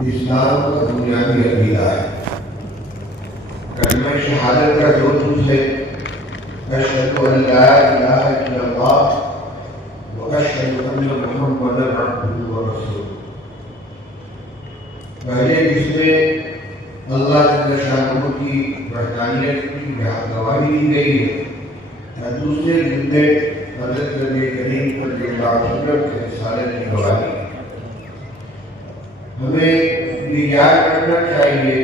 اسلام کا بنیادی عقیدہ ہے۔ کلمہ شہادت کا جو جز ہے، اشہد ان لا الہ الا اللہ واشہد ان محمدا عبدہ ورسولہ، پہلے جس میں اللہ جل شانہ کی وحدانیت کی گواہی دی گئی ہے، اور دوسرے جس میں حضرت نبی کریم صلی اللہ علیہ وسلم کے رسالت کی گواہی ہے۔ ہمیں یہ یاد رکھنا چاہیے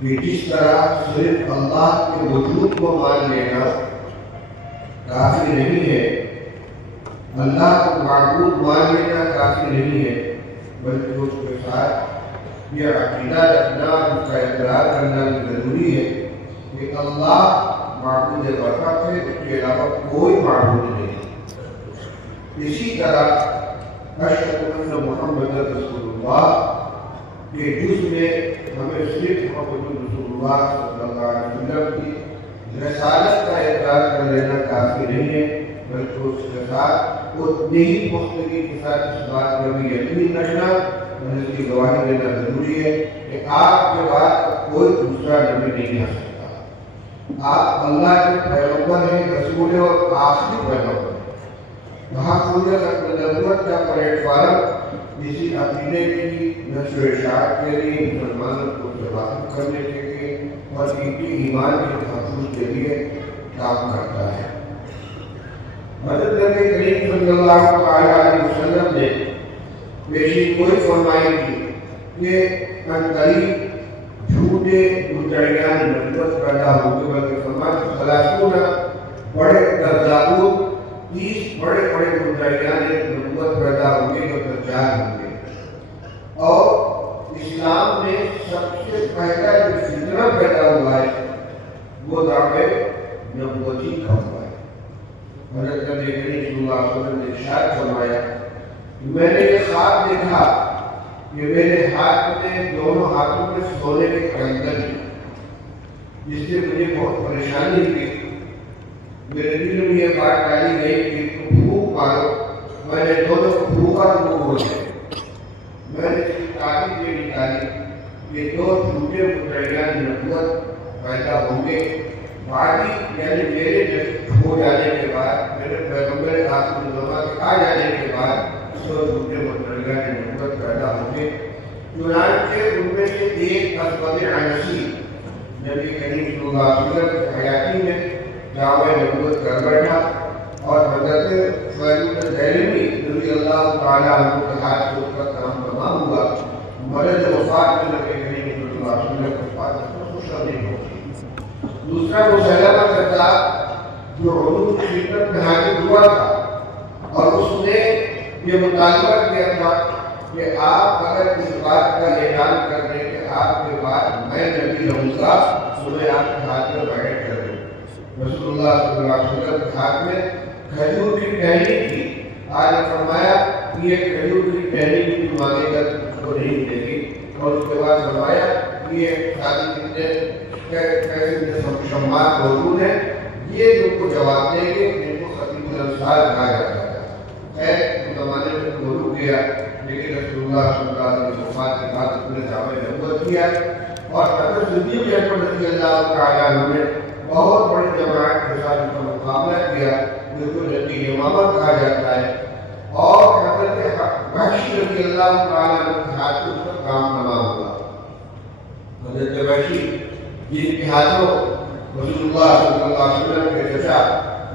کہ جس طرح صرف اللہ کے وجود کو مان لینا کافی نہیں ہے، اللہ کو معبود مان لینا کافی نہیں ہے، بلکہ اس کے ساتھ یہ عقیدہ رکھنا، اس کا اقرار کرنا بھی ضروری ہے کہ اللہ معبود برحق ہے، اس کے علاوہ کوئی معبود نہیں۔ اسی طرح اشہد ان محمد رسول اللہ کے جز میں ہمیں صرف محمد رسول اللہ صلی اللہ علیہ وسلم کی رسالت کا اقرار کر لینا کافی نہیں ہے، بلکہ اس کے ساتھ اتنی ہی پختگی کے ساتھ اس بات کا بھی یقین رکھنا اور اس کی گواہی دینا ضروری ہے کہ آپ کے بعد کوئی دوسرا نبی نہیں آ سکتا۔ آپ اللہ کے پیغمبر ہیں، رسول اور آخری پیغمبر ہیں۔ وہاں نبوت کا پلیٹ فارم اسی عقیدے کی نشر و اشاعت کے لیے، مسلمانوں کو واقف کرنے کے لیے اور ان کی ایمان کے تحفظ کے لیے کام کرتا ہے۔ حضرت نبی کریم صلی اللہ علیہ وسلم نے پیشی کوئی فرمائی تھی کہ عنقریب جھوٹے مدعیان نبوت پیدا ہوں گے، بلکہ فرمایا ثلاثون بڑے کذابون، 30 بڑے بڑے مدعیان نبوت پیدا ہوں گے جو دجال ہوں گے۔ اور اسلام میں سب سے پہلا جو فتنہ پیدا ہوا ہے وہ دعوے نبوتی کا ہوا ہے۔ حضرت نبی کریم صلی اللہ علیہ وسلم نے ارشاد فرمایا کہ میں نے یہ خواب دیکھا کہ میرے ہاتھ میں، دونوں ہاتھوں میں سونے کے کنگن ہیں، جس سے مجھے بہت پریشانی ہوئی۔ میرے دل میں یہ بات ڈالی گئی کہ تم پھونک مارو، میں نے دونوں کو پھونکا تو وہ ہو گئے۔ میں نے اس کی تعریف یہ نکالی کہ دو جھوٹے مدعیان نبوت پیدا ہوں گے، بعدی یعنی میرے ہو جانے کے بعد، میرے پیغمبر آخر الزماں کے آ جانے کے بعد دو جھوٹے مدعیان نبوت پیدا ہوں گے۔ چنانچہ ان میں سے ایک اسود عنسی نبی کریم صلی اللہ علیہ وسلم کی حیاتی میں دعوے نبوت کر بیٹھا، اور حضرت فیض دہلوی رضی اللہ تعالیٰ عنہ کے ہاتھ سے اس کا کام تمام ہوا۔ مرض وفات میں نبی کریم صلی اللہ علیہ وسلم کے پاس خوشخبری ہوگی۔ دوسرا مسلمہ کذاب جو حضور کی خدمت میں حاضر ہوا تھا اور اس نے یہ مطالبہ کیا تھا کہ آپ اگر اس بات کا اعلان کر دیں کہ آپ کے بعد میں نبی رہوں گا تو میں آپ کے ہاتھ میں بیعت کر دوں۔ رسول اللہ صلی اللہ علیہ وسلم کے ہاتھ میں کھجور کی ٹہنی تھی۔ آج فرمایا کہ یہ کھجور کی ٹہنی بھی مانگے گا تو اس کو نہیں ملے گی، اور اس کے بعد فرمایا کہ یہ شادی کتنے شمار موجود ہیں، یہ جو کو جواب دیں گے ان کو خطیب الانصار کہا جاتا ہے۔ خیر اس زمانے میں گولو گیا، لیکن رسول اللہ صلی اللہ علیہ وسلم وفات کے بعد اپنے دعوے نبوت کیا، اور حضرت صدیق اکبر رضی اللہ تعالیٰ عنہ نے بہت بڑی جماعت کے ساتھ اس کا مقابلہ کیا، جس کو نبی امامہ کہا جاتا ہے، اور حضرت وحشی رضی اللہ تعالیٰ عنہ کے ہاتھ سے اس کا کام تمام ہوا۔ حضرت وحشی جن کے ہاتھوں رسول اللہ صلی اللہ علیہ وسلم کے چچا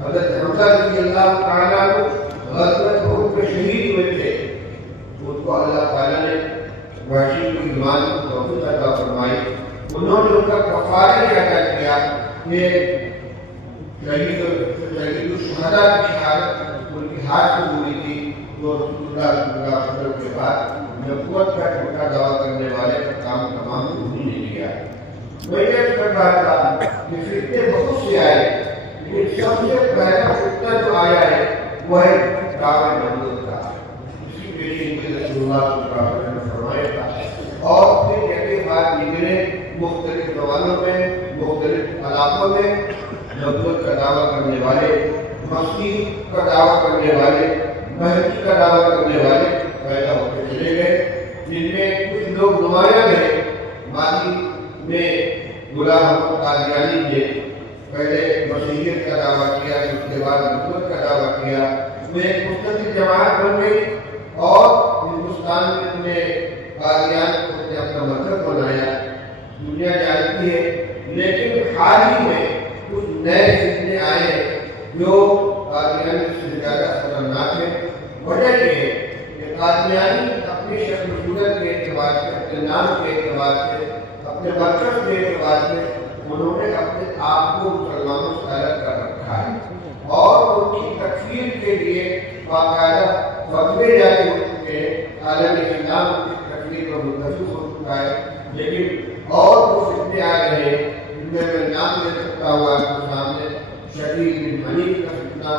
حضرت حمزہ رضی اللہ تعالیٰ عنہ غزوہ احد میں شہید ہوئے تھے، اس کو اللہ تعالیٰ نے وحشی کو ایمان کی توفیق عطا فرمائی۔ انہوں نے ان کا کفارہ ادا کیا کہ شہید الشہداء کی شہادت ان کے ہاتھ سے ہوئی تھی، تو رسول اللہ صلی اللہ علیہ وسلم کے بعد نبوت کا جھوٹا دعویٰ کرنے والے کا کام تمام انہی نے کیا۔ میں یہ کر رہا تھا کہ فتنے بہت سے آئے، لیکن سب سے پہلا فتنہ جو آیا ہے وہ ہے دعویٰ نبوت کا۔ اسی پیشین میں رسول اللہ صلی اللہ علیہ وسلم نے فرمایا تھا، اور پھر ایک بات نکلے مختلف زبانوں میں، مختلف علاقوں میں نبوت کا دعویٰ کرنے والے، مسیح کا دعویٰ کرنے والے، مہدی کا دعویٰ کرنے والے پیدا ہوتے چلے گئے، جن میں کچھ لوگ نمایاں ہیں ماضی میں غلام محمد قادیانی نے پہلے مسیحیت کا دعویٰ کیا، اس کے بعد نبوت کا دعویٰ کیا، اس میں ایک مستقل جماعت بن گئی اور ہندوستان میں انہوں نے قادیان کو اپنا مذہب بنایا، دنیا جانتی ہے۔ لیکن حال ہی میں کچھ نئے فتنے آئے جو قادیانی سے زیادہ خطرناک ہے۔ وجہ یہ ہے کہ قادیانی اپنی شکل و صورت کے اعتبار سے، اپنے نام کے اعتبار سے، اپنے مرکز کے اعتبار سے انہوں نے اپنے آپ کو مسلمانوں سے الگ کر رکھا ہے اور ان کی تکفیر کے لیے باقاعدہ فتوے جاری ہو چکے ہیں، عالم اسلام کی تکفیر کو منتخب ہو چکا ہے۔ لیکن اور وہ فتنے آ رہے ہیں جن میں میں نام لے سکتا ہوں آپ کے سامنے، شکیل بن حنیف کا فتنہ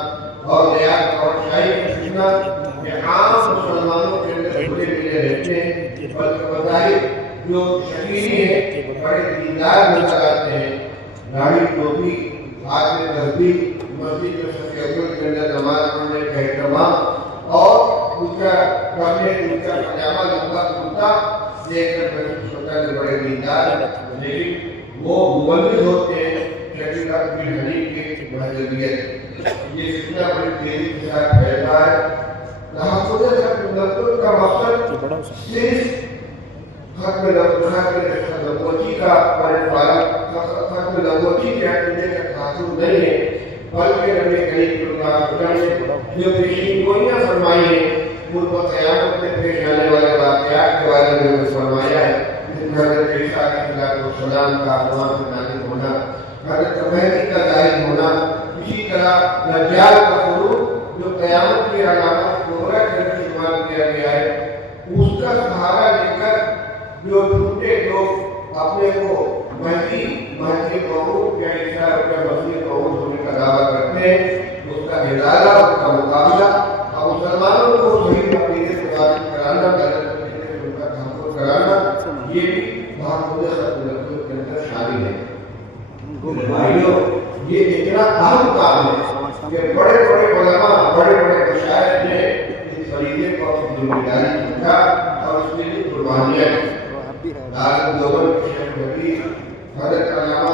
اور ریاض اور شاہی کا فتنہ، یہ عام مسلمانوں کے اندر بڑے ملے رہتے ہیں، بلکہ بظاہر جو شکیلی ہے بڑے دیندار نظر آتے ہیں، داڑھی ٹوپی، ہاتھ میں تسبیح، مسجد میں صف اول کے اندر نماز پڑھنے کا اہتمام اور ان کا پاجامہ لمبا کرتا دیکھ کر محسوس ہوتا ہے کہ بڑے دیندار ہیں، لیکن وہ مولد ہوتے ہیں شکیل بن حنیف کی مذہبیت۔ یہ فتنہ بڑی تیزی کے ساتھ پھیلتا ہے۔ تحفظ نبوت کا مقصد صرف ختم نبوتی کا ختم نبوتی کے عقیدے کا تحفظ نہیں ہے، بلکہ نبی کریم صلی اللہ علیہ وسلم نے جو پیشین گوئیاں فرمائی ہیں ان کو قیامت میں پیش آنے والے واقعات کے بارے میں فرمایا ہے، جس میں حضرت عیسیٰ علیہ السلام کا آسمان سے نازل ہونا، حضرت مہدی کا ظاہر ہونا، اسی طرح دجال کا خروج جو قیامت کی علامات کبریٰ کے اندر شمار کیا گیا ہے، اس کا سہارا لے کر جو جھوٹے لوگ اپنے کو مہدی موعود یا عیسیٰ یا مسیح موعود ہونے کا دعویٰ کرتے ہیں، اس کا ازالہ، اس کا مقابلہ اور مسلمانوں کو صحیح عقیدے سے واقف کرانا، غلط عقیدے سے ان کا تحفظ کرانا، یہ بھی محفوظ ختم نبوت کے اندر شامل ہے۔ بھائیوں، یہ اتنا اہم کام ہے کہ بڑے بڑے علماء، بڑے بڑے مشائخ نے اس فریضے کو اپنی ذمہ داری سمجھا اور اس کے لیے قربانیاں دی۔ دارالعلوم کے شیخ ولی حضرت علامہ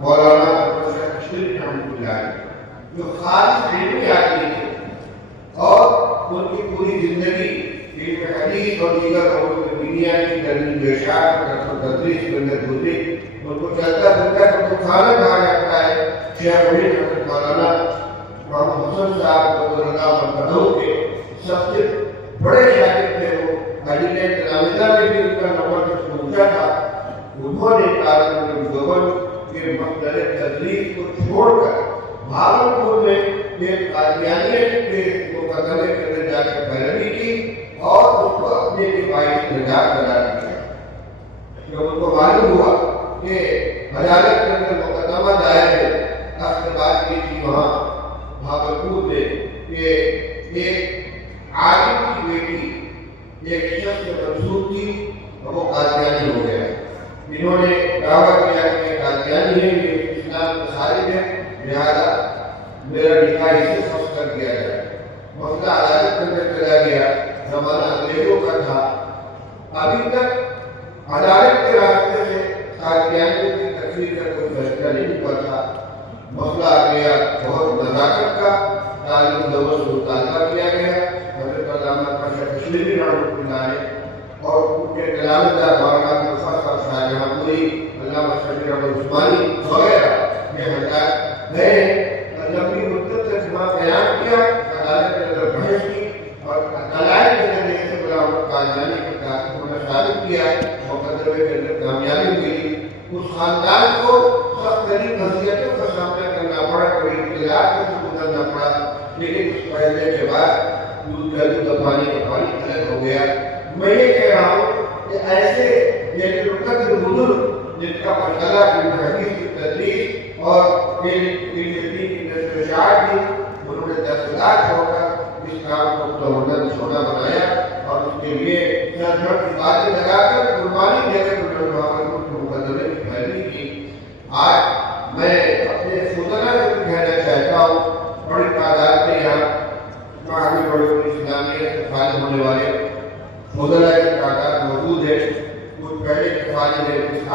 مولانا پروفیسر اشرف رحمۃ اللہ علیہ، جو خاص علمی آدمی تھے اور ان کی پوری زندگی علم حدیث اور دیگر علوم دینیہ کی ترمیم و اشاعت اور تدریس کے اندر گزری، ان کو چلتا پھرتا کتبخانہ کہا جاتا ہے۔ شیخ ولی حضرت مولانا محمد حسن صاحب رضی اللہ عنہ کے سب سے بڑے شاگرد تھے، وہ مدینہ تلامذہ میں بھی ان کا نمبر اونچا تھا۔ انہوں نے دارالعلوم دیوبند کے مقدر تدریس کو چھوڑ کر بھاگلپور میں ایک قادیانیت کے مقدمے کے اندر جا کر پیروی کی اور اس کو اپنے کے باعث نجات قرار دیا۔ جب ان کو معلوم ہوا کہ عدالت کے اندر مقدمہ دائر ہے، اس کے بعد یہ تھی وہاں بھاگلپور میں کہ ایک عالم کی بیٹی ایک شخص سے منسوب تھی اور وہ قادیانی ہو گیا۔ انہوں نے دعویٰ کیا کہ قادیانی ہے، یہ اسلام کا خارج ہے، لہذا میرا نکاح اسے فسخ کر دیا جائے۔ مسئلہ عدالت کے اندر چلا گیا، زمانہ انگریزوں کا تھا، ابھی تک عدالت کے راستے سے قادیانی کی تکفیر کا کوئی فیصلہ نہیں ہوا تھا۔ مسئلہ آ گیا بہت نزاکت کا، دارالعلوم دیوبند سے مطالبہ کیا گیا، حضرت علامہ پروفیسر اشرف رحمۃ اللہ علیہ اور ان کے تلامذہ مولانا مظفر شاہ جہاں پوری، علامہ شبیر احمد عثمانی وغیرہ یہ حضرات گئے، لمبی مدت تک وہاں بیان کیا، عدالت کے اندر بحث کی اور دلائل کے ذریعے سے غلام محمد قادیانی کے قاتل ہونا ثابت کیا، مقدمے کے اندر کامیابی ملی۔ اس خاندان کو سخت ترین اذیتوں کا سامنا کرنا پڑا، بڑی اطلاعات سے گزرنا پڑا، لیکن اس فیصلے کے بعد دودھ کا دودھ اور پانی کا پانی الگ ہو گیا۔ میں یہ کہہ رہا ہوں کہ ایسے قدر بزرگ جن کا مشغلہ علم حدیث کی تدریس اور علم دین کی نشر و اشاعت تھی، انہوں نے دستگاہ چھوڑ کر اس کام کو توڑنا چھوڑا بنایا اور اس کے لیے سر جھڑ کی باتیں لگا کر قربانی دے کر انہوں نے بھاگلپور کے مقدمے کی پیروی کی۔ آج میں اپنے فضلہ سے بھی کہنا چاہتا ہوں، بڑی تعداد میں یہاں اسلامیہ سے فارغ ہونے والے فضلہ کی تعداد موجود ہے،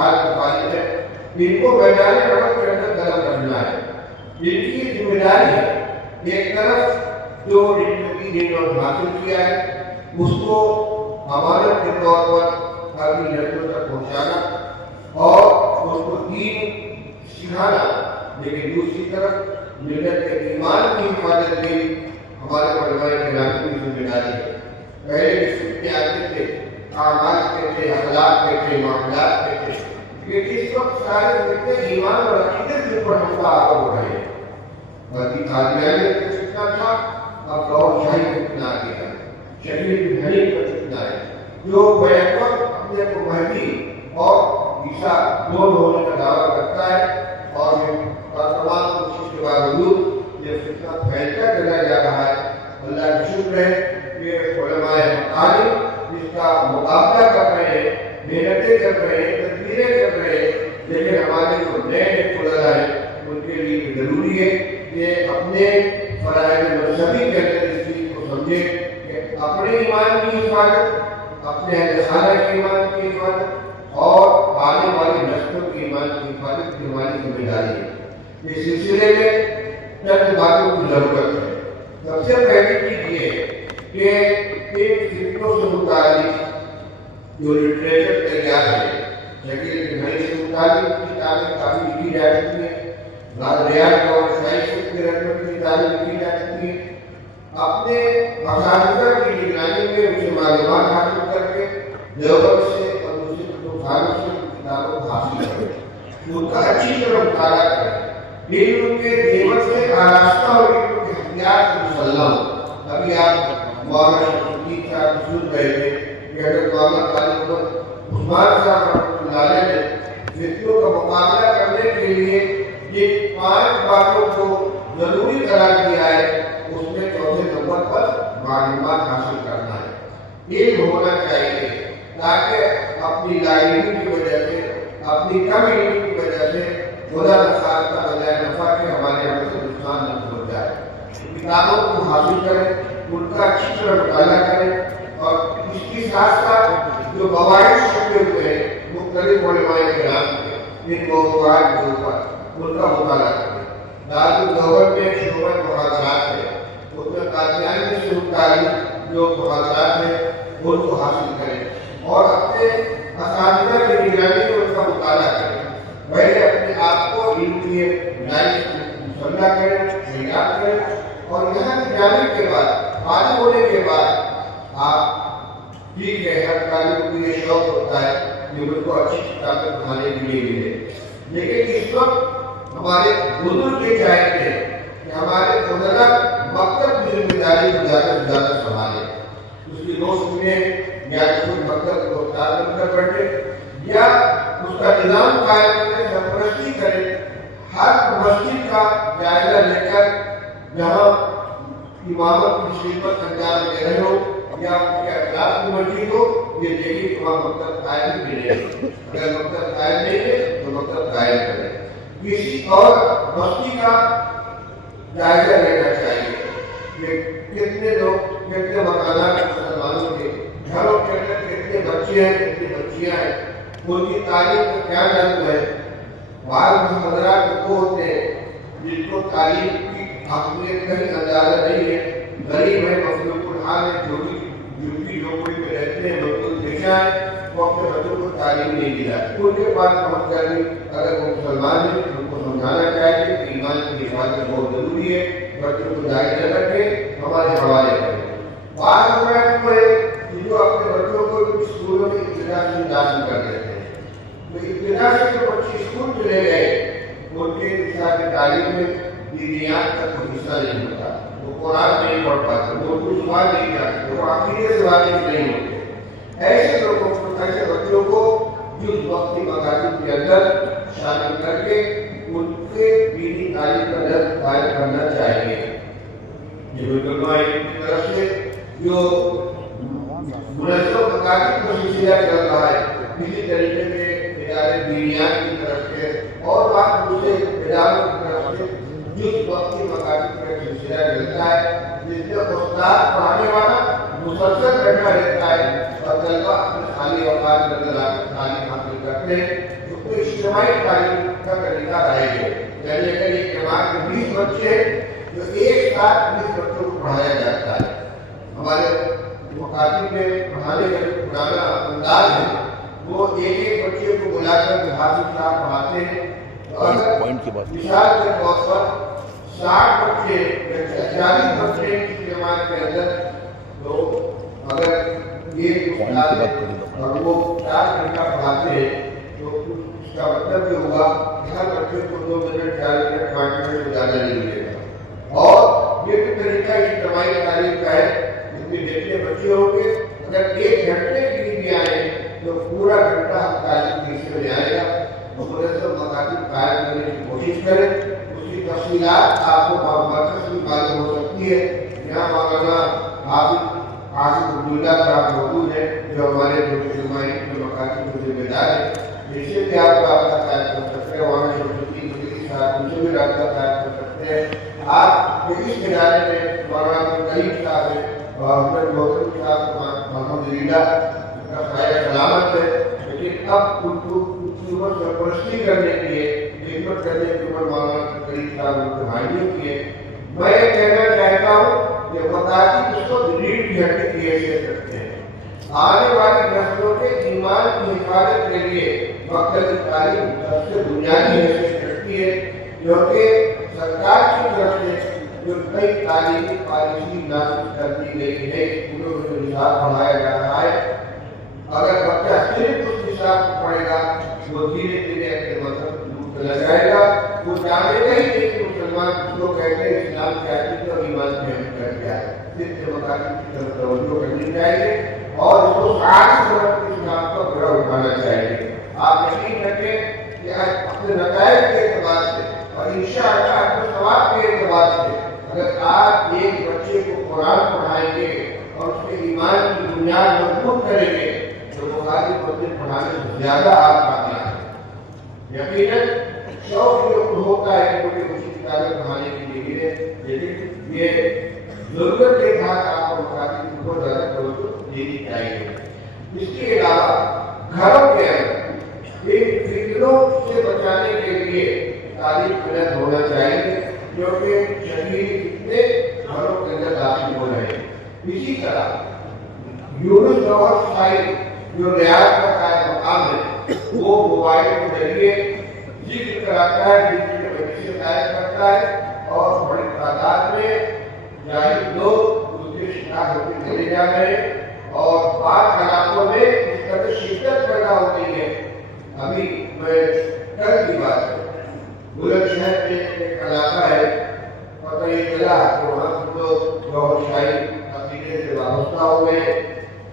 حال کی فالح ہے، ان کو میدان عمل کے اندر قدم رکھنا ہے۔ ان کی ذمہ داری ہے ایک طرف جو دین اور حاصل کیا ہے اس کو امانت کے طور پر اپنی نسلوں تک پہنچانا اور اس کو دین سکھانا، لیکن دوسری طرف ملت کے ایمان کی حفاظت بھی ہمارے علماء کرام کی ذمہ داری ہے۔ پہلے کے سکتے آتے تھے، اعمال کے تھے، اخلاق کے تھے، معاملات کے تھے، لیکن اس وقت سارے سکتے ایمان اور عقیدت کے اوپر ہم آگے ہو رہے ہیں۔ باقی قادیانیت کا فتنہ تھا، اب گور شاہی کا فتنہ آ گیا ہے، شہید بن حنیف کا فتنہ ہے، جو بیک وقت اپنے کو مہدی اور عیسیٰ دونوں ہونے کا دعویٰ کرتا ہے، اور تمام کوشش کے باوجود یہ فتنہ پھیلتا چلا جا رہا ہے۔ اللہ کا شکر ہے کہ علماء مقامی جس کا مقابلہ کر رہے ہیں، محنتیں کر رہے ہیں، تدبیریں کر رہے ہیں، لیکن ہمارے جو نئے علماء ہیں ان کے لیے ضروری ہے کہ اپنے فرائض مذہبی کے اندر اس چیز کو سمجھیں کہ اپنے ایمان کی حفاظت، اپنے اہل خانہ کے ایمان کی حفاظت اور آنے والی نسلوں کے ایمان کی حفاظت کی ہماری ذمہ داری ہے۔ اس سلسلے میں چند باتوں کی ضرورت ہے۔ سب سے پہلی چیز یہ ہے کہ ان فتنوں سے متعلق جو لٹریچر تیار ہے، شکیل بن حنیف سے متعلق کتابیں کافی لکھی جا چکی ہیں، ریاض اور شاہد کی رحمت کی کتابیں لکھی جا چکی ہیں۔ اپنے اساتذہ کی نگرانی میں اسے معلومات حاصل کر کے دیوبند سے اور دوسرے خانوں سے کتابوں کو حاصل کریں، ان کا اچھی طرح مطالعہ کریں، علم کے دیور سے آراستہ اور علم کے ہتھیار سے مسلم۔ ابھی آپ مولانا شفیع صاحب سن رہے تھے کہ حضرت مولانا طالب عثمان صاحب رحمۃ اللہ علیہ نے فتنوں کا مقابلہ کرنے کے لیے جن 5 باتوں کو ضروری قرار دیا ہے اس میں چوتھے نمبر پر معلومات حاصل کرنا ہے، علم ہونا چاہیے، تاکہ اپنی لا علمی کی وجہ سے، اپنی کم علمی کی وجہ سے خدا نخواستہ بجائے نفع کے ہمارے عمل سے نقصان نہ پہنچ جائے۔ کتابوں کو حاصل کریں، ان کا اچھی طرح مطالعہ کریں، اور اس کے ساتھ ساتھ جو قواعد چھپے ہوئے ہیں مختلف علماء کرام کے ان موضوعات کے اوپر ان کا مطالعہ کریں۔ دارالدوبند میں شعبہ محاضرات ہے، اس میں قادیانی سے متعلق جو محاضرات ہیں ان کو حاصل کریں اور اپنے اساتذہ کی نگرانی میں ان کا مطالعہ کریں۔ پہلے اپنے آپ کو ان کی لائف مسلح کریں، تیار کریں، اور یہاں کی جانے کے بعد، فارغ ہونے کے بعد آپ ٹھیک ہے، ہر طالب کو یہ شوق ہوتا ہے کہ ان کو اچھی کتابیں پڑھانے کے لیے ملے، لیکن اس وقت ہمارے بزرگ یہ چاہتے ہیں کہ ہمارے بزرگ مکتب کی ذمہ داری کو زیادہ سے زیادہ سنبھالیں۔ اس کی 2 سنیں یا خود مکتب کو استاد بن کر بیٹھے یا اس کا نظام قائم کریں، سرپرستی کریں، ہر مسجد کا جائزہ لے کر جہاں امامت کی خدمت انجام دے رہے ہو یا ان کے اخلاق کی مسجد ہو، یہ دیکھیں کہ وہاں مکتب قائم بھی نہیں ہے۔ اگر مکتب قائم نہیں ہے تو مکتب قائم کریں۔ کسی اور بستی کا جائزہ لینا چاہیے کہ کتنے لوگ، کتنے مکانات مسلمانوں کے گھروں کے اندر کتنے بچے ہیں، کتنی بچیاں ہیں، ان کی تعلیم کا کیا نظم ہے۔ بعض حضرات وہ ہوتے ہیں جن کو تعلیم کی اہمیت کا اندازہ نہیں ہے، غریب ہے، مفلوق الحال ہے، جھوپڑی میں رہتے ہیں، مفلوق پیشہ ہے، وہ اپنے بچوں کو تعلیم نہیں دلاتے۔ ان کے پاس پہنچ کر بھی اگر وہ مسلمان ہیں ان کو سمجھانا چاہیے کہ ایمان کی حفاظت بہت ضروری ہے، بچوں کو ظاہر نہ رکھیں، ہمارے حوالے کریں۔ بعض حضرات وہ ہیں جو اپنے بچوں کو اسکولوں میں ابتدا سے داخل کر دیتے ہیں، تو ابتدا سے جو بچے اسکول چلے گئے ان کے نصاب تعلیم میں دینیات کا کوئی حصہ نہیں ہوتا، وہ قرآن نہیں پڑھ پاتے، وہ اردو زبان نہیں جانتے، وہ عقیدے سے واقف نہیں ہوتے۔ ایسے لوگوں کو، ایسے بچوں کو جس وقتی مکاتب کے اندر شامل کر کے ان کے دینی تعلیم کا نظم قائم کرنا چاہیے۔ یہ علماء کی طرف سے جو منظم مکاتب کا سلسلہ چل رہا ہے، اسی طریقے سے ادارے دینیات کی طرف سے اور بعض دوسرے اداروں کی طرف سے جس وقتی مکاتب کا سلسلہ چلتا ہے، جس میں استاد پڑھانے والا مسلسل بیٹھا رہتا ہے اور طلبہ اپنے خالی اوقات میں تعلیم حاصل کرتے ہیں، تو اجتماعی تعلیم کا طریقہ رہے گا. یعنی اگر ایک جماعت میں 20 بچے ہیں تو ایک ساتھ 20 بچوں کو پڑھایا جاتا ہے. ہمارے مکاتب میں پڑھانے کا جو پرانا انداز ہے وہ ایک بچے کو بلا کر حافظ صاحب پڑھاتے ہیں. اگر مثال کے طور پر 60 بچے یا 40 بچے کی جماعت کے اندر تو اگر ایک استاد ہے اور وہ 4 گھنٹہ پڑھاتے ہیں تو اس کا مطلب یہ ہوگا کہ ہر بچے کو 2 منٹ 4 منٹ 5 منٹ سے زیادہ نہیں ملے گا. اور یہ بھی طریقہ اجتماعی تعلیم کا ہے جس میں جتنے بچے ہوں گے اگر 1 گھنٹے کے لیے بھی آئے تو پورا گھنٹہ ہم تعلیم کے حصے میں آئے گا. مختصر مکاتب قائم کرنے کی کوشش کریں. اس کی تفصیلات آپ کو مرکز میں معلوم ہو سکتی ہے. یہاں مولانا حافظ عاصم عبداللہ صاحب موجود ہیں جو ہمارے اجتماعی مکاتب کے ذمہ دار ہیں. اس سے بھی آپ رابطہ قائم کر سکتے ہیں. وہاں شمسی صاحب ان سے بھی رابطہ قائم کر سکتے ہیں. آپ اس ادارے میں مولانا کریم صاحب ہیں اور حضرت محترم صاحب محمد ریڈا کا خیر سلامت ہے. لیکن اب ان کو عمر سرپرستی کرنے کے لیے خدمت کرنے کی عمر مولانا کریم صاحب ان کے بھائیوں کی ہے. میں یہ کہنا چاہتا ہوں کہ مکاتب اس کو ریڑھ کی ہڈی کی حیثیت رکھتے ہیں. آنے والی نسلوں کے ایمان کی حفاظت کے لیے مکتبی تعلیم سب سے بنیادی حیثیت رکھتی ہے کیونکہ سرکار کی طرف سے جو کئی تعلیمی پالیسی نافذ کر دی گئی ہے اسکولوں میں جو نصاب پڑھایا جا رہا ہے اگر بچہ صرف اس نصاب کو پڑھے گا وہ دھیرے دھیرے اپنے مذہب سے دور چلا جائے گا. وہ جانے گا ہی نہیں کہ مسلمان اس کو کہتے ہیں اسلام کی عقیدت اور ایمان کی اہمیت کر دیا ہے. اس سے مکاتب کی طرف توجہ کرنی چاہیے اور اس کو ساری طرف اسلام کا برا اٹھانا چاہیے. آپ یقین رکھیں کہ اپنے نتائج کے اعتبار سے اور انشاءاللہ اپنے ثواب کے اعتبار سے اگر آپ ایک بچے کو قرآن پڑھائیں گے اور اس کے ایمان کی بنیاد مضبوط کریں گے تو مکاتب مسجد پڑھانے سے زیادہ آپ کامیاب ہیں. یقیناً شوق یہ ہوتا ہے کہ مجھے اسی کتابیں پڑھانے کے لیے لیکن یہ ضرورت کے ساتھ آپ کو مکاتب کو بہت زیادہ توجہ دینی چاہیے. اس کے علاوہ گھروں کے اندر ان فکروں سے بچانے کے لیے تعلیم بلند ہونا چاہیے جو کہ شہری فتنے گھروں کے اندر داخل ہو رہے ہیں. اسی طرح یونس جوہر شاہی جو ریاض کا قائم مقام ہے وہ موبائل کے ذریعے ذکر کراتا ہے جن کی وجہ سے قائم کرتا ہے اور بڑی تعداد میں جاہل لوگ اس کے شکار ہوتے چلے جا رہے ہیں اور بعض علاقوں میں اس قدر شدت پیدا ہو گئی ہے. ابھی میں کل کی بات ہے بلند شہر میں ایک علاقہ ہے پتہ یہ چلا کہ وہاں سے لوگ جوہر شاہی عقیدے سے وابستہ ہو گئے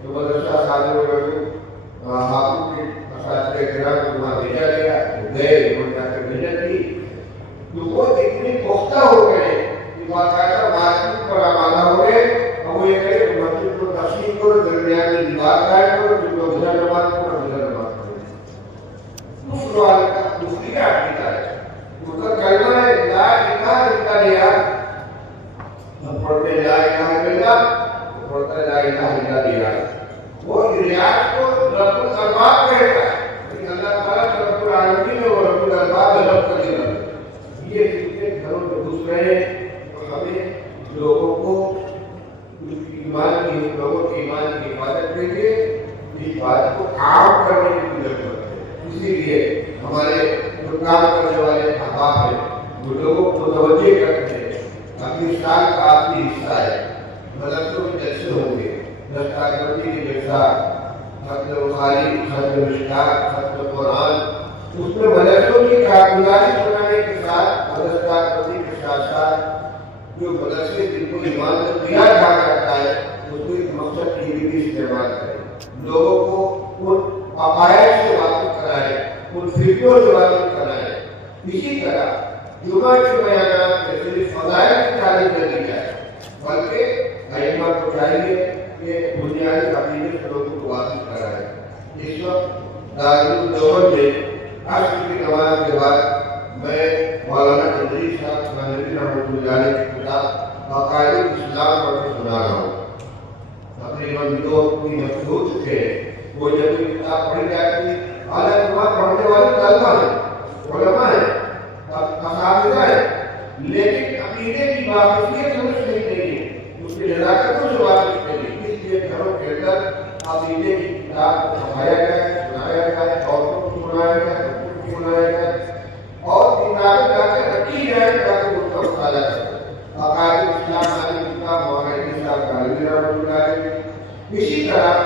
تو مدرسہ سالوں میں حافظ کے اساتذہ کرام کو وہاں بھیجا گیا. وہ گئے انہوں نے جا کر محنت کی تو وہ اتنے پختہ ہو گئے کہ باقاعدہ مارکیٹ پر آمادہ ہو گئے اور وہ یہ کہے کہ مسجد کو تقسیم کرو درمیان میں دیوار قائم کرو جن لوگ ادھر نماز پڑھو ادھر نماز پڑھو. دوسرے والے کا دوسری کا عقیدہ ہے ان کا کلمہ ہے لا الہ الا اللہ. ہم پڑھتے لا الہ الا اللہ وہ پڑھتا لا الہ الا اللہ. وہ ریاض کو رب الارباب کہتا ہے لیکن اللہ تعالیٰ رب العالمین ہے وہ رب الارباب رب کا دل ہے. یہ فکرے گھروں میں گھس رہے ہیں تو ہمیں لوگوں کو ایمان کی حفاظت کے لیے اس بات کو عام کرنے کی ضرورت ہے. اسی لیے ہمارے جو کام کرنے والے احباب ہیں وہ لوگوں کو متوجہ کرتے ہیں. ابھی سال کا آخری حصہ ہے مدرسوں میں جلسے ہوں گے دستاویزی کے جلسہ ختم بخاری ختم مشکات ختم قرآن اس میں مدرسوں کی کارگزاری بنانے کے ساتھ دستاویزی کے ساتھ ساتھ جو مدرسے جن کو ایمان سے دیا جا کرتا ہے اس کو ایک مقصد کے لیے بھی استعمال کریں. لوگوں کو ان عقائد سے واقف کرائے ان فکروں سے واقف کرائے. اسی طرح جمعہ کے بیانات میں صرف فضائل کی تعلیم نہ دی جائے بلکہ ائمہ کو چاہیے کہ بنیادی عقیدے سے لوگوں کو واقف کرائے. اس وقت دارالعلوم میں عصر کی نماز کے بعد میں مولانا ادریس صاحب خانوی رحمۃ اللہ علیہ کی کتاب عقائد اسلام پڑھ کے سنا رہا ہوں. تقریباً 2 مخصوص تھے وہ جب کتاب پڑھی جاتی حالانکہ وہاں پڑھنے والے طلبہ ہیں عقیدے کی واقفیت ہمیں صحیح نہیں ہے، اس کی نزاکتوں سے واقف نہیں ہے، اس لیے گھروں کے اندر عقیدے کی کتاب کو پڑھایا جائے، سنایا جائے، عورتوں کو سنایا جائے، بچوں کو سنایا جائے اور کتابیں جا کے رکھی جائے تاکہ اس کا مطالعہ کرے۔ عقائد اسلام علی کتاب مولانا صاحب کالوی رحمۃ اللہ علیہ، اسی طرح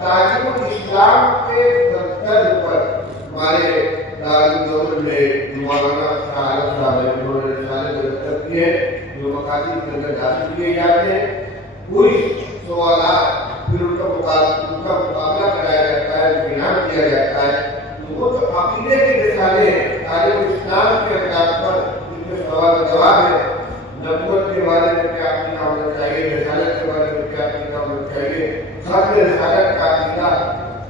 تعلیم اسلام کے دفتر پر ہمارے دارالعلوم میں مولانا عالم صاحب نے انہوں نے رسالے مرتب کیے ہیں جو مقاصد کے اندر حاصل کیے جاتے ہیں، پوری سوالات پھر ان کا مقابلہ کرایا جاتا ہے، انعام دیا جاتا ہے۔ وہ جو عقیدے کے رسالے ہیں تعلیم اسلام کے انداز پر جس میں سوال و جواب ہے، نبوت کے بارے میں کیا عقیدہ ہونا چاہیے، رسالت کے بارے میں کیا عقیدہ ہونا چاہیے، ختم رسالت کا عقیدہ،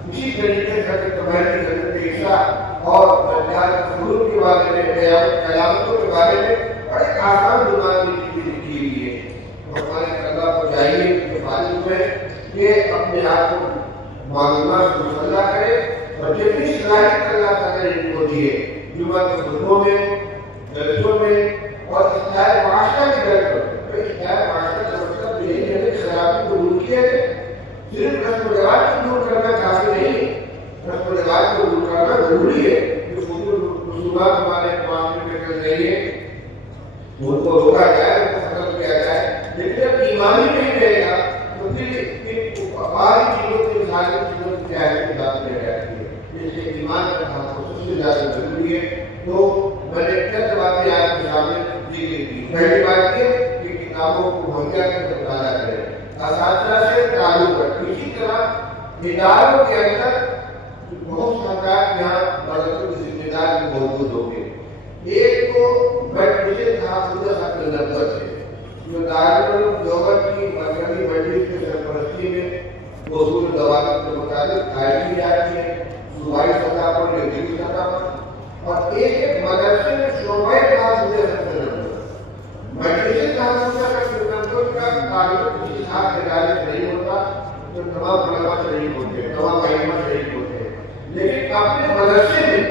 اسی طریقے سے حضرت مہدی، حضرت عیسیٰ اور دجال ظہور کے بارے میں، قیامت علامتوں کے بارے میں بڑے آسان زبان میں چیزیں لکھی ہوئی ہے۔ ہمارے اللہ کو چاہیے کہ فالتو میں کہ اپنے آپ کو معلومات کو مسلح کرے اور جتنی صلاحیت اللہ تعالیٰ نے ان کو دیے، جمعہ کے خطبوں میں، جلسوں میں اور اصلاح معاشرہ کے درجوں میں۔ اصلاح معاشرہ کا مطلب یہی ہے کہ خرابی کو دور کیا جائے، صرف رسم و رواج کو دور کرنا کافی نہیں، رسم و رواج کو دور کرنا ضروری ہے۔ جو رسومات ہمارے معاشرے میں چل رہی ہے ان کو روکا جائے، ان کو ختم کیا جائے، لیکن جب ایمان ہی نہیں رہے گا تو پھر ان باہری چیزوں کی ظاہری چیزوں کی کیا ہے کہ بات نہیں رہتی ہے۔ اس لیے ایمان کا تحفظ سب سے زیادہ ضروری ہے۔ تو میں نے چند باتیں آپ کے سامنے ذکر کی۔ پہلی بات یہ کہ کتابوں کو مہیا کر کے مطالعہ کریں، اساتذہ سے تعلق رکھیں۔ اسی طرح اداروں کے اندر بہت سرکار یہاں مدرسوں کی ذمہ دار بھی موجود ہوں گے۔ ایک تو مجلس تحفظ حق نبوت ہے جو دارالعلوم دیوبند کی مرکزی مجلس کی سرپرستی میں اصول ضوابط کے مطابق قائم کی جاتی ہے، صوبائی سطح پر یا ضلعی سطح پر، اور ایک مدرسے میں شعبۂ تحفظ حق نبوت۔ مجلس تحفظ حق نبوت کا تعلق کسی خاص ادارے سے نہیں ہوتا، جو تمام علماء شریک ہوتے ہیں، تمام ائمہ شریک ہوتے ہیں، لیکن اپنے مدرسے میں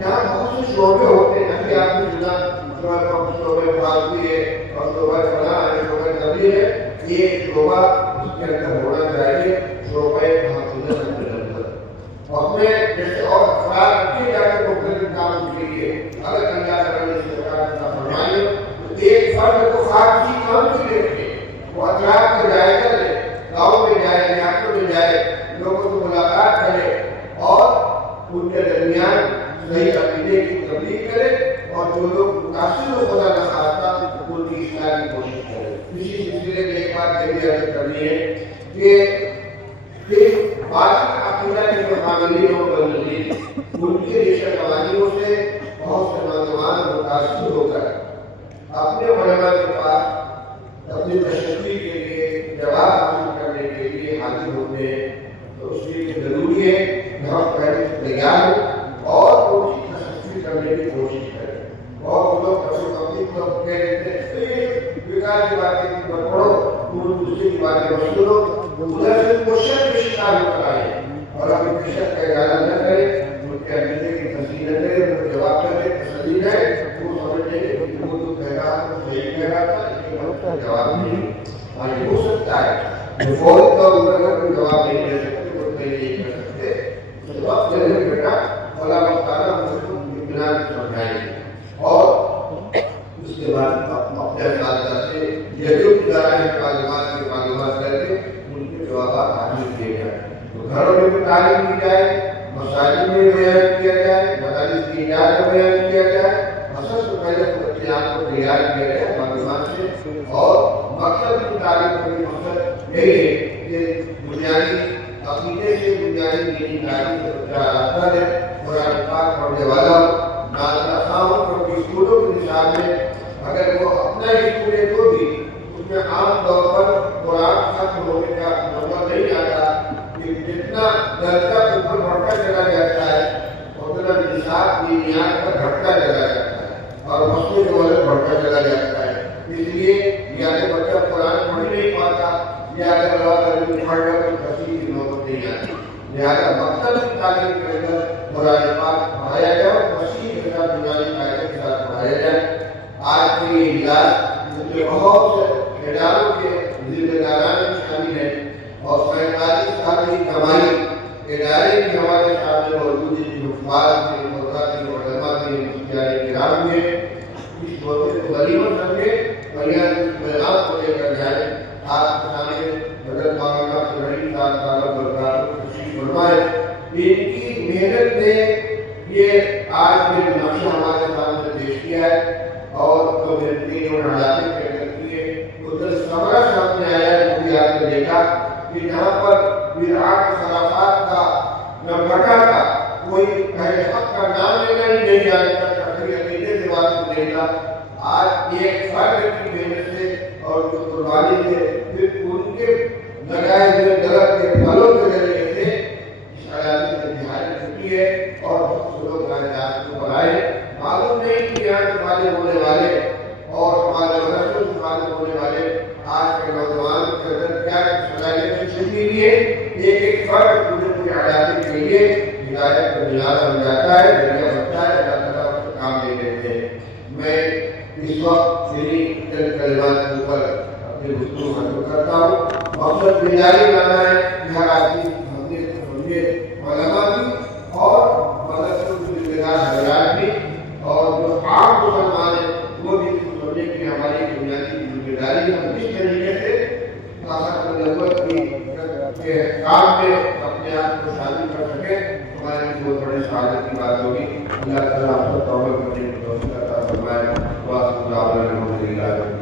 جہاں بہت سے شعبے ہوتے ہیں، ابھی آپ نے سنا شعبہ فارسی ہے اور شعبہ فلاں ہے، شعبہ تبلیغ ہے، یہ شعبہ اس کے اندر ہونا چاہیے شعبہ تحفظ حق نبوت۔ اور میں جیسے اور افراد رکھے جاتے مختلف کاموں کے لیے، اگر اللہ تعالیٰ نے سرکار کا فرمایا تو ایک فرد کو خاص ہی کام کے لیے رکھے، وہ اطراف کا جائزہ لے، گاؤں میں جائے، دیہاتوں میں جائے، لوگوں سے ملاقات کرے اور ان کے درمیان صحیح عقیدے کی تبلیغ کرے اور جو لوگ متاثر ہو خدا نخواستہ ان کی اصلاح کی کوشش کرے۔ اسی سلسلے میں ایک بات یہ بھی عرض کرنی ہے کہ باطل عقیدہ کے جو حاملین اور مبلغین ان کے ریشہ روانیوں سے بہت سے نوجوان متاثر ہو کر اپنے علماء کے پاس اپنی تشکیل کے لیے جواب حاصل کرنے کے لیے حاضر ہوتے ہیں، تو اس لیے ضروری ہے کہ ہم پہلے سے تیار ہوں اور ان کی تشکیل کرنے کی کوشش کریں۔ بہت لوگ کہہ دیتے ہیں بیکار کی باتیں مت پڑھو، دوسرے کی باتیں مت سنو، ادھر سے کوشش کے شکار ہو کر آئے اور اپنی کوشش کا اجازت نہ کرے، ان کے عقیدے کی تصدیق نہ کرے، ان کو جواب نہ دے، تسلی نہ ہے، وہ سمجھتے ہیں کہ وہ تو کہہ رہا تھا صحیح کہہ رہا تھا، لیکن اس کا جواب نہیں آگے ہو سکتا ہے۔ فوری طور پر اگر کوئی جواب نہیں دے سکتے، وہ نہیں کر سکتے، اس وقت جلدی بیٹا اللہ تعالیٰ مجھ کو اطمینان سمجھائیں گے اور اس کے بعد اپنے اساتذہ سے یہ جو ادارہ ہے معلومات کر کے ان کے جوابات حاصل کیے جائیں۔ تو گھروں میں بھی تعلیم دی جائے، مساجد میں بیان کیا جائے، مدارس کی اجازت میں بیان کیا جائے، سب سے پہلے بچے آپ کو تیار کیا جائے معلومات سے، اور مقصد کی تعلیم کا مقصد یہی ہے کہ بنیادی عقیدے سے بنیادی دینی تعلیم سے بچہ راستہ دے، قرآن پاک پڑھنے والا نازلہ خاموں کیونکہ اسکولوں کے نصاب میں اگر وہ اپنا اسکول ہے تو بھی اس میں عام طور پر قرآن ختم ہونے کا نمبر نہیں آتا، کہ جتنا درجہ اوپر بڑھتا چلا جاتا ہے اتنا نصاب دینیات کا گھٹتا چلا جاتا ہے اور مسئلے جو ہے بڑھتا چلا جاتا ہے۔ اس لیے یا تو بچہ قرآن پڑھ نہیں پاتا یا اگر پڑھ رہا تو تفصیل کی نوبت نہیں آتی، لہٰذا مقصد کی تعلیم کے اندر قرآن پاک پڑھایا جائے اور مسیح کے ساتھ بنیادی قاعدے کے ساتھ پڑھایا جائے۔ آج کے یہ اجلاس جو بہت سے اداروں کے ذمہ داران شامل ہیں اور 45 سال کی کمائی ادارے کی ہمارے سامنے موجود ہے، جو حفاظ تھے، مرتاضی علماء تھے، مفتیان کرام تھے، اس موقع کو غنیمت سمجھے اور یہاں اس پیغام کو لے کر جائیں۔ آپ کے سامنے حضرت مولانا سرحی صاحب تعالیٰ برکاتہ تشریف فرمائے۔ ان کی محنت نے یہ آج کے نقشہ ہمارے سامنے پیش کیا ہے اور جو بہترین اور حالات پیدا کیے ادھر سمرا سامنے آیا ہے، وہ بھی آپ نے دیکھا کہ جہاں پر بدعات و خرافات کا نہ بٹا تھا، کوئی اہل حق کا نام لینا ہی نہیں جانتا تھا، کوئی عقیدے سے بات نہیں تھا، آج ایک فرد کی محنت سے اور جو قربانی سے پھر ان کے لگائے ہوئے غلط کے پھلوں کے ذریعے سے اس علاقے سے دہائی چھٹی ہے اور لوگ آج کو بنائے۔ معلوم نہیں کہ یہاں سے فارغ ہونے والے اور ہمارے مدرسوں سے فارغ ہونے والے آج کے نوجوان کے اندر کیا صلاحیتیں چھپی ہوئی ہے۔ ایک ایک فرد پورے علاقے کے لیے ہدایت کا مینار بن جاتا ہے، ذریعہ بنتا ہے، اللہ تعالیٰ اس کا کام دے دیتے ہیں۔ میں اس وقت میری چند کلمات کے اوپر اپنی گفتگو ختم کرتا ہوں۔ مقصد بیداری لانا ہے کہ ہر آدمی اپنے علماء بھی اور مدرسوں کے ذمہ دار حضرات بھی اور جو عام مسلمان ہیں وہ بھی سمجھے کہ ہماری بنیادی ذمہ داری ہم کس طریقے سے طاقت نبوت کے کام میں اپنے آپ کو شامل کر سکیں، ہمارے لیے بہت بڑے سعادت کی بات ہوگی۔ اللہ تعالیٰ آپ کو توبہ کرنے کی توفیق عطا فرمائے۔ وآخر دعوانا الحمد للہ۔